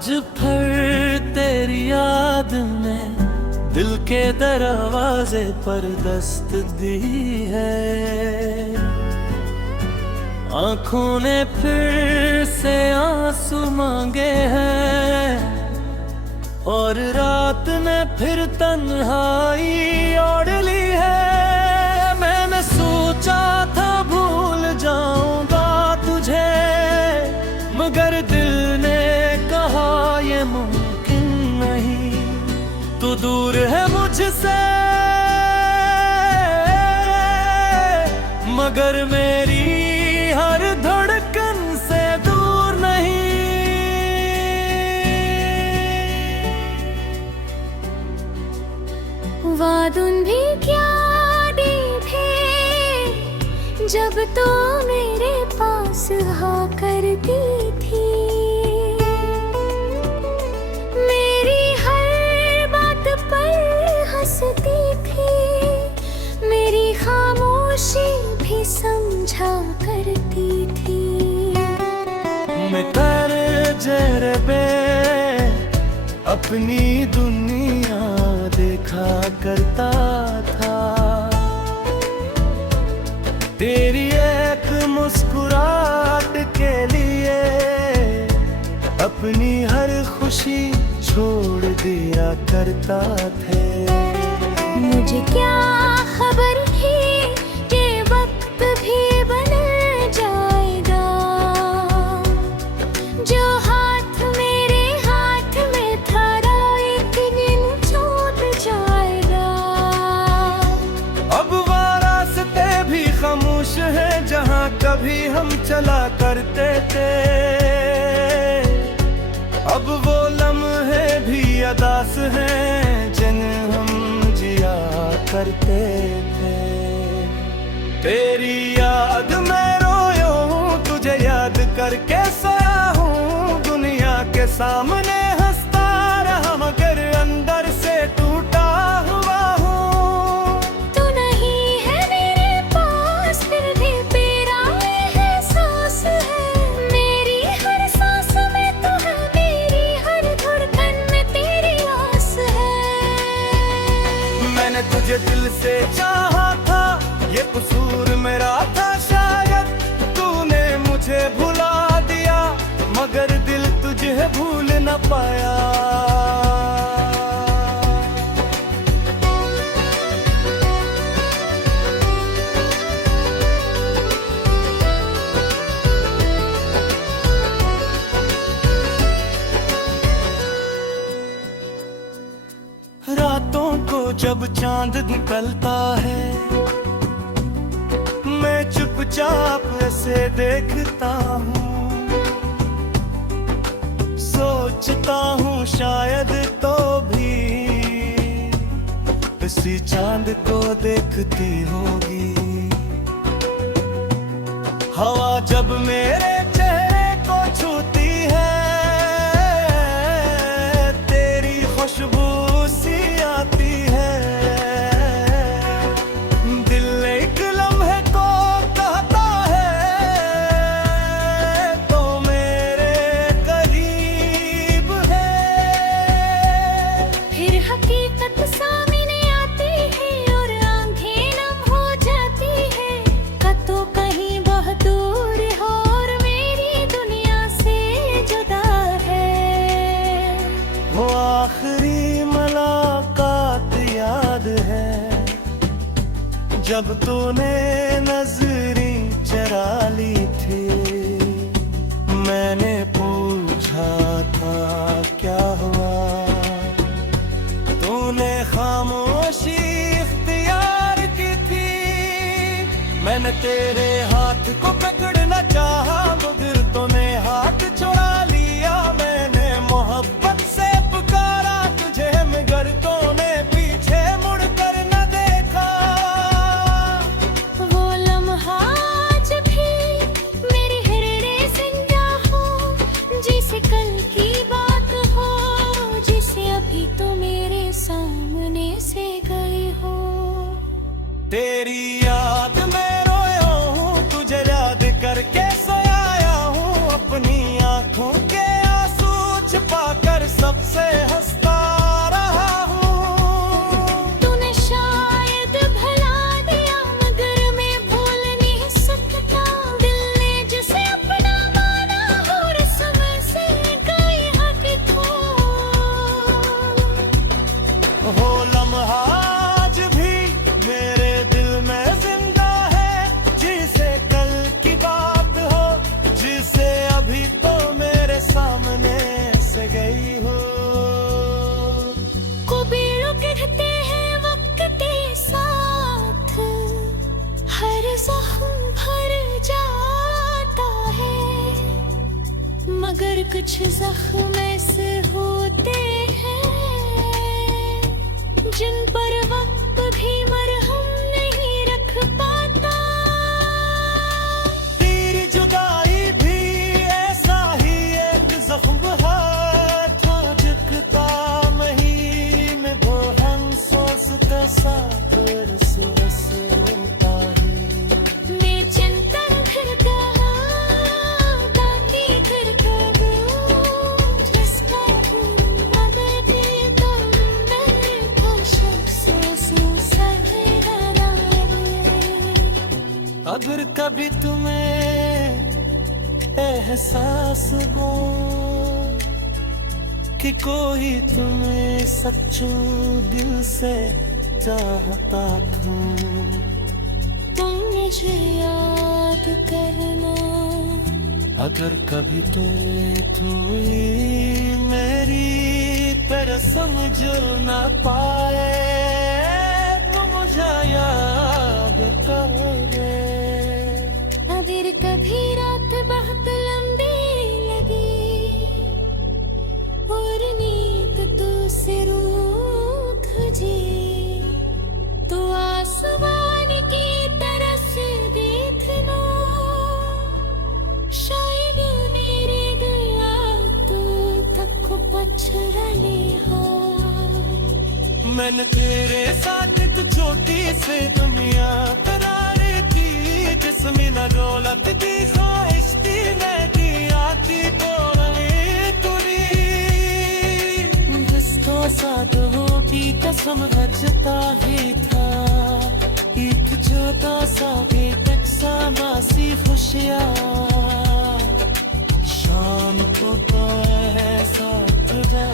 आज फिर तेरी याद ने दिल के दरवाजे पर दस्त दी है। आंखों ने फिर से आंसू मांगे हैं और रात ने फिर तन्हाई ओढ़ ली है। मैंने सोचा था भूल जाऊंगा तुझे, मगर दिल ने कहा ये मुमकिन नहीं। तू दूर है मुझसे मगर मेरी हर धड़कन से दूर नहीं। वादुन भी क्या दी थे जब तो मेरे पास हाँ करती थी। मेरी हर बात पर हंसती थी, मेरी खामोशी भी समझा करती थी। मैं कर जरबे अपनी दुनिया देखा करता था, तेरी एक मुस्कुराहट के लिए अपनी हर खुशी छोड़ दिया करता थे। मुझे क्या खबर थी कि वक्त भी बदल जाएगा, जो हाथ मेरे हाथ में था एक दिन छूट जाएगा। अब वो रास्ते भी खामोश है जहाँ कभी हम चला करते थे। अब वो लम्हे भी अदास हैं जिन हम जिया करते थे। तेरी याद में रोया हूँ, तुझे याद करके सोया हूँ। दुनिया के सामने हंसता रहा मगर अंदर से टूटा हुआ हूँ। तू नहीं है मेरे पास फिर भी तेरा एहसास है। मेरी हर सांस में तू है, मेरी हर धड़कन में तेरी आस है। मैंने तुझे दिल से चाहा था, ये कसूर मेरा था शायद। तूने मुझे भुला दिया मगर दिल तुझे भूल न पाया। रातों को जब चांद निकलता है मैं चुपचाप ऐसे देखता हूँ। सोचता हूँ शायद तो भी इसी चांद को देखती होगी। हवा जब मेरे चेहरे को छूती है तेरी खुशबू सी आती है। दिल एक लम्हे को कहता है तो मेरे करीब है। फिर हकीकत सामने आती है और आंखें नम हो जाती है। कतो कहीं बहुत दूर हो और मेरी दुनिया से जुदा है। वो आखिरी मुलाकात याद है जब तूने नजरें चरा ली थी। मैंने पूछा था क्या हुआ, तूने खामोशी इख्तियार की थी। मैंने तेरे हाथ को पकड़ना चाहा मगर तूने हाथ छुड़ा लिया। मैंने मोहब्बत से पुकारा तुझे मगर तूने पीछे मुड़ कर न देखा। वो लम्हा आज भी मेरे हृदय जिंदा हो, जिसे कल की बात हो, जिसे अभी तो मेरे सामने से गए हो। तेरी याद में रोया हूँ, तुझे याद करके सोया हूँ। अपनी आंखों के आंसू छुपा कुछ जख्म ऐसे होते हैं जिन पर वक्त भी मरहम नहीं रख पाता। तेरी जुदाई भी ऐसा ही एक जख्म है, था जगता महीने वो हम सोचते सागर सोचता ही। मैं चिंतन घर कहा बाकी घर कबू जिसका हूँ मगर भी तुम मेरे अफसोसों से डरा दे। अगर कभी तुम्हें एहसास हो कि कोई तुम्हें सच्चों दिल से चाहता था, तुम मुझे याद करना। अगर कभी कोई मेरी तरह समझ न पाए तो मुझे याद करे। अगर कभी रात बहुत लंबी लगी और नींद तो से रूठ जी, तो आसमान की तरफ देखना, शायद मेरे गया तो तक पछड़ने हो। मैंने तेरे साथ एक छोटी सी दुनिया करारी थी, जिसमें न दौलत थी ख्वाहिश थी, मैं की आती तो रही तुरी। जिसको साथ होती कसम रचता ही था, एक छोटा सा बेतक सा मासी खुशियाँ। शाम को तो ऐसा तुझे